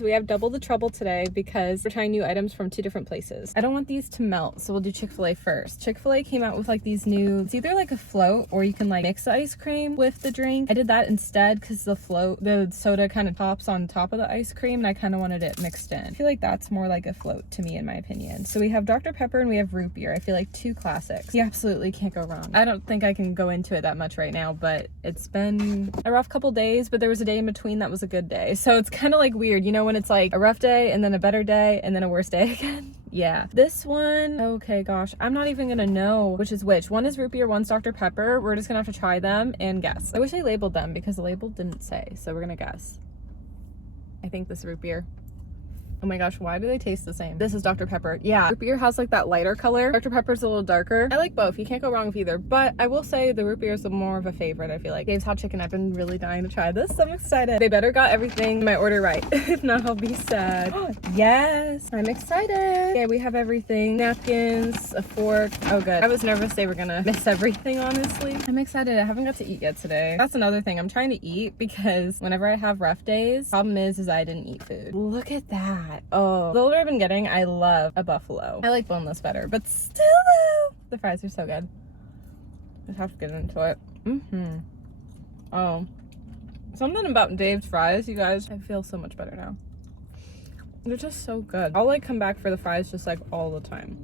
We have double the trouble today because we're trying new items from 2 different places. I don't want these to melt, so we'll do Chick-fil-A first. Chick-fil-A came out with like these new, it's either like a float or you can like mix the ice cream with the drink. I did that instead because the soda kind of pops on top of the ice cream and I kind of wanted it mixed in. I feel like that's more like a float to me in my opinion. So we have Dr. Pepper and we have root beer. I feel like 2 classics. You absolutely can't go wrong. I don't think I can go into it that much right now, but it's been a rough couple days, but there was a day in between that was a good day. So it's kind of like weird, you know, when it's like a rough day and then a better day and then a worse day again. Yeah, this one, okay, gosh, I'm not even gonna know which is which. One is root beer, one's Dr. Pepper. We're just gonna have to try them and guess. I wish I labeled them because the label didn't say, so we're gonna guess. I think this is root beer. Oh my gosh, why do they taste the same? This is Dr. Pepper. Yeah, root beer has like that lighter color. Dr. Pepper's a little darker. I like both. You can't go wrong with either. But I will say the root beer is more of a favorite, I feel like. Dave's Hot Chicken, I've been really dying to try this. I'm excited. They better got everything in my order right. If not, I'll be sad. Yes, I'm excited. Yeah, we have everything. Napkins, a fork. Oh, good. I was nervous they were gonna miss everything, honestly. I'm excited. I haven't got to eat yet today. That's another thing. I'm trying to eat because whenever I have rough days, problem is I didn't eat food. Look at that. Oh, the older I've been getting, I love a buffalo. I like boneless better, but still though, the fries are so good. Just have to get into it. Oh, something about Dave's fries, you guys. I feel so much better now. They're just so good. I'll like come back for the fries just like all the time.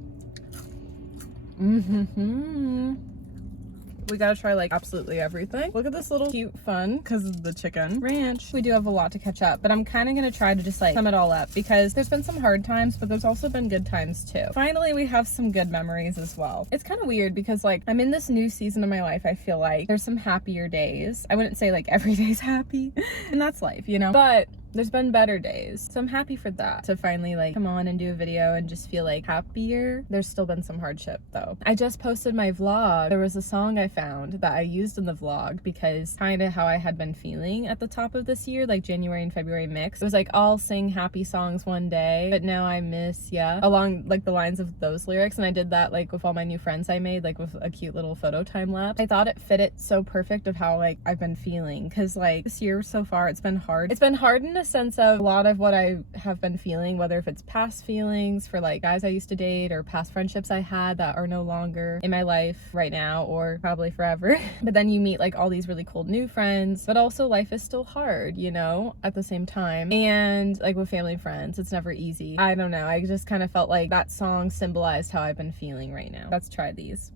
We gotta try like absolutely everything. Look at this little cute fun because of the chicken ranch. We do have a lot to catch up, but I'm kind of gonna try to just like sum it all up because there's been some hard times, but there's also been good times too. Finally, we have some good memories as well. It's kind of weird because like I'm in this new season of my life. I feel like there's some happier days. I wouldn't say like every day's happy and that's life, you know, but there's been better days. So I'm happy for that, to finally like come on and do a video and just feel like happier. There's still been some hardship though. I just posted my vlog. There was a song I found that I used in the vlog because kind of how I had been feeling at the top of this year, like January and February mix. It was like, I'll sing happy songs one day, but now I miss ya, along like the lines of those lyrics. And I did that like with all my new friends I made, like with a cute little photo time lapse. I thought it fit it so perfect of how like I've been feeling, because like this year so far it's been hard. It's been hard in a sense of a lot of what I have been feeling, whether if it's past feelings for like guys I used to date or past friendships I had that are no longer in my life right now or probably forever. But then you meet like all these really cool new friends, but also life is still hard, you know, at the same time. And like with family and friends, it's never easy. I don't know, I just kind of felt like that song symbolized how I've been feeling right now. Let's try these.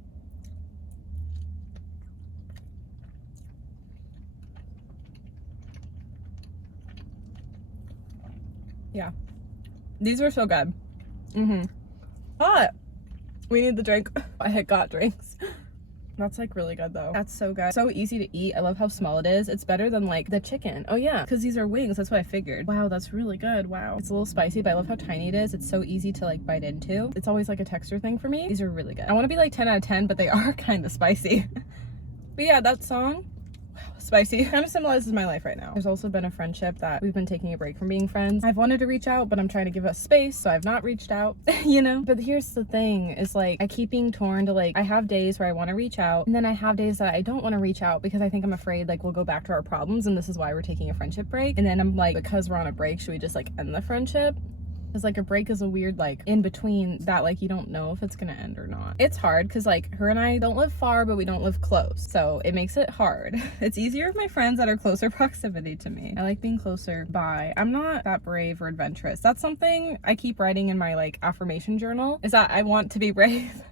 Yeah, these were so good. But we need the drink. I had got drinks. That's like really good though. That's so good. So easy to eat. I love how small it is. It's better than like the chicken. Oh yeah, because these are wings. That's what I figured. Wow, that's really good. Wow. It's a little spicy, but I love how tiny it is. It's so easy to like bite into. It's always like a texture thing for me. These are really good. I want to be like 10 out of 10, but they are kind of spicy. But yeah, that song, spicy, kind of symbolizes my life right now. There's also been a friendship that we've been taking a break from being friends. I've wanted to reach out, but I'm trying to give us space, so I've not reached out, you know? But here's the thing, is like, I keep being torn to like, I have days where I want to reach out, and then I have days that I don't want to reach out because I think I'm afraid like we'll go back to our problems, and this is why we're taking a friendship break. And then I'm like, because we're on a break, should we just like end the friendship? Because like a break is a weird like in between that, like you don't know if it's gonna end or not. It's hard because like her and I don't live far, but we don't live close, so it makes it hard. It's easier with my friends that are closer proximity to me. I like being closer by. I'm not that brave or adventurous. That's something I keep writing in my like affirmation journal, is that I want to be brave.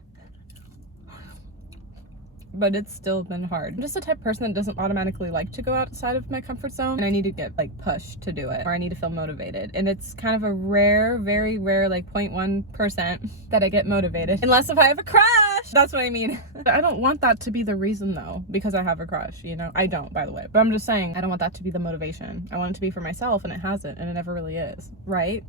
But it's still been hard. I'm just the type of person that doesn't automatically like to go outside of my comfort zone, and I need to get like pushed to do it, or I need to feel motivated. And it's kind of a rare, very rare, like 0.1% that I get motivated, unless if I have a crush. That's what I mean. I don't want that to be the reason though, because I have a crush, you know? I don't, by the way, but I'm just saying I don't want that to be the motivation. I want it to be for myself, and it hasn't, and it never really is, right?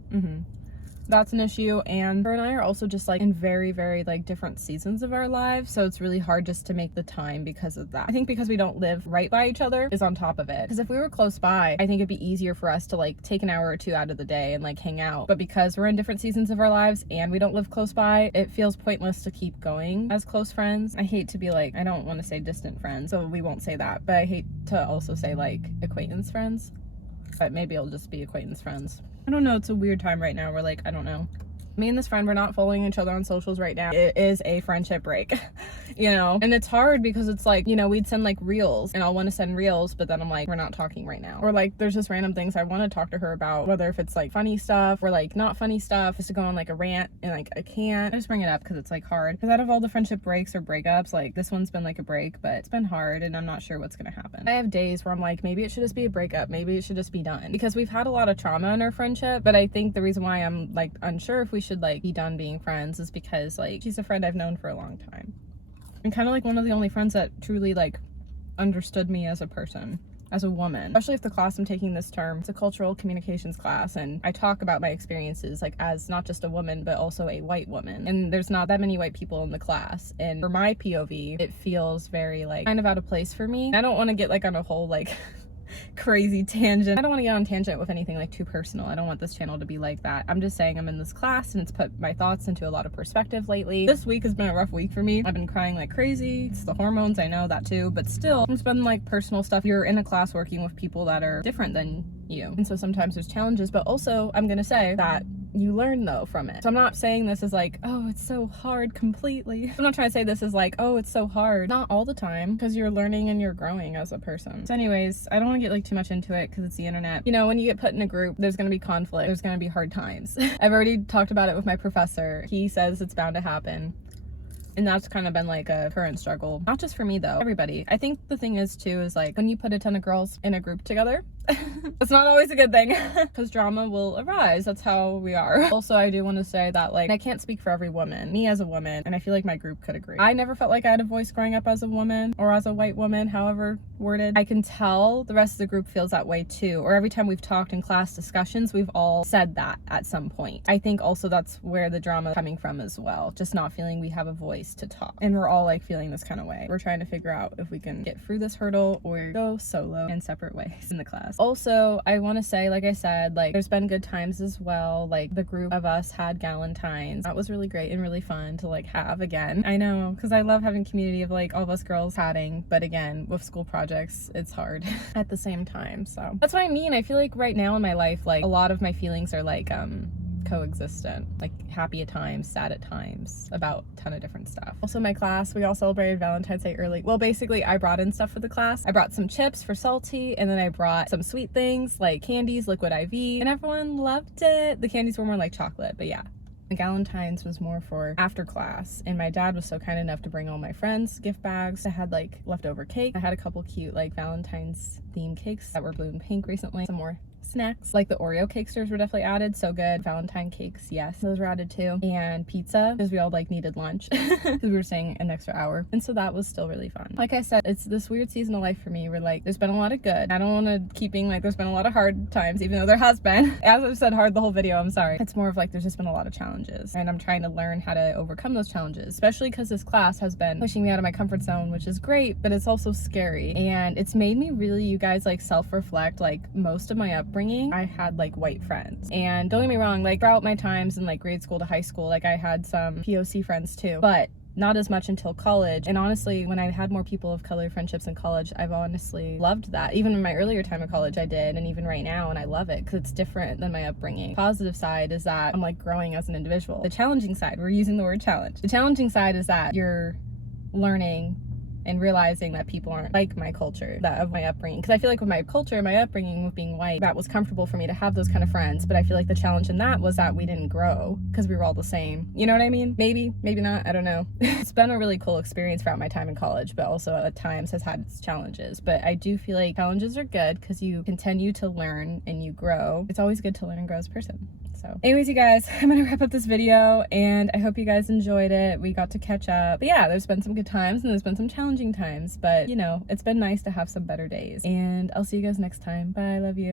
That's an issue. And her and I are also just like in very, very like different seasons of our lives, so it's really hard just to make the time because of that. I think because we don't live right by each other is on top of it, because if we were close by, I think it'd be easier for us to like take an hour or two out of the day and like hang out. But because we're in different seasons of our lives and we don't live close by, it feels pointless to keep going as close friends. I hate to be like, I don't want to say distant friends, so we won't say that, but I hate to also say like acquaintance friends, but maybe it'll just be acquaintance friends. I don't know, it's a weird time right now. We're like, I don't know. Me and this friend, we're not following each other on socials right now. It is a friendship break, you know? And it's hard because it's like, you know, we'd send like reels and I'll want to send reels, but then I'm like, we're not talking right now. Or like, there's just random things I want to talk to her about, whether if it's like funny stuff or like not funny stuff, just to go on like a rant and like, I can't. I just bring it up because it's like hard. Because out of all the friendship breaks or breakups, like this one's been like a break, but it's been hard and I'm not sure what's going to happen. I have days where I'm like, maybe it should just be a breakup. Maybe it should just be done. Because we've had a lot of trauma in our friendship, but I think the reason why I'm like unsure if we should like be done being friends is because like she's a friend I've known for a long time and kind of like one of the only friends that truly like understood me as a person, as a woman. Especially if the class I'm taking this term, it's a cultural communications class, and I talk about my experiences like as not just a woman but also a white woman, and there's not that many white people in the class, and for my POV it feels very like kind of out of place for me. I don't want to get like on a whole like crazy tangent. I don't want to get on tangent with anything like too personal. I don't want this channel to be like that. I'm just saying I'm in this class and it's put my thoughts into a lot of perspective lately. This week has been a rough week for me. I've been crying like crazy. It's the hormones, I know that too, but still it's been like personal stuff. You're in a class working with people that are different than you, and so sometimes there's challenges, but also I'm gonna say that you learn though from it. So I'm not saying this is like, oh, it's so hard completely. I'm not trying to say this is like, oh, it's so hard. Not all the time, because you're learning and you're growing as a person. So anyways, I don't want to get like too much into it because it's the internet. You know, when you get put in a group, there's going to be conflict. There's going to be hard times. I've already talked about it with my professor. He says it's bound to happen. And that's kind of been like a current struggle. Not just for me though, everybody. I think the thing is too, is like when you put a ton of girls in a group together, it's not always a good thing because drama will arise. That's how we are. Also, I do want to say that like I can't speak for every woman, me as a woman, and I feel like my group could agree. I never felt like I had a voice growing up as a woman or as a white woman, however worded. I can tell the rest of the group feels that way too, or every time we've talked in class discussions, we've all said that at some point. I think also that's where the drama is coming from as well, just not feeling we have a voice to talk, and we're all like feeling this kind of way. We're trying to figure out if we can get through this hurdle or go solo in separate ways in the class. Also, I want to say, like I said, like there's been good times as well. Like the group of us had Galentine's. That was really great and really fun to like have again. I know, because I love having community of like all of us girls chatting, but again, with school projects, it's hard at the same time. So that's what I mean. I feel like right now in my life, like a lot of my feelings are like coexistent, like happy at times, sad at times, about a ton of different stuff. Also my class, we all celebrated Valentine's Day early. Well, basically I brought in stuff for the class. I brought some chips for salty, and then I brought some sweet things like candies, liquid IV, and everyone loved it. The candies were more like chocolate, but yeah. The Galentine's was more for after class, and my dad was so kind enough to bring all my friends gift bags. I had like leftover cake. I had a couple cute like Valentine's themed cakes that were blue and pink recently. Some more snacks, like the Oreo cakesters were definitely added, so good. Valentine cakes, yes, those were added too. And pizza, because we all like needed lunch because we were staying an extra hour, and so that was still really fun. Like I said, it's this weird season of life for me where like there's been a lot of good. I don't want to keep being like there's been a lot of hard times, even though there has been. As I've said hard the whole video, I'm sorry. It's more of like there's just been a lot of challenges, and I'm trying to learn how to overcome those challenges, especially because this class has been pushing me out of my comfort zone, which is great, but it's also scary. And it's made me really, you guys, like self-reflect. Like most of my upbringing, I had like white friends, and don't get me wrong, like throughout my times in like grade school to high school, like I had some POC friends too, but not as much until college. And honestly, when I had more people of color friendships in college, I've honestly loved that. Even in my earlier time of college I did, and even right now, and I love it because it's different than my upbringing. Positive side is that I'm like growing as an individual. The challenging side, we're using the word challenge. The challenging side is that you're learning and realizing that people aren't like my culture, that of my upbringing. Because I feel like with my culture, my upbringing with being white, that was comfortable for me to have those kind of friends, but I feel like the challenge in that was that we didn't grow because we were all the same. You know what I mean? Maybe not, I don't know. It's been a really cool experience throughout my time in college, but also at times has had its challenges. But I do feel like challenges are good because you continue to learn and you grow. It's always good to learn and grow as a person. So anyways, you guys, I'm gonna wrap up this video, and I hope you guys enjoyed it. We got to catch up. But yeah, there's been some good times and there's been some challenging times, but you know, it's been nice to have some better days. And I'll see you guys next time. Bye, love you.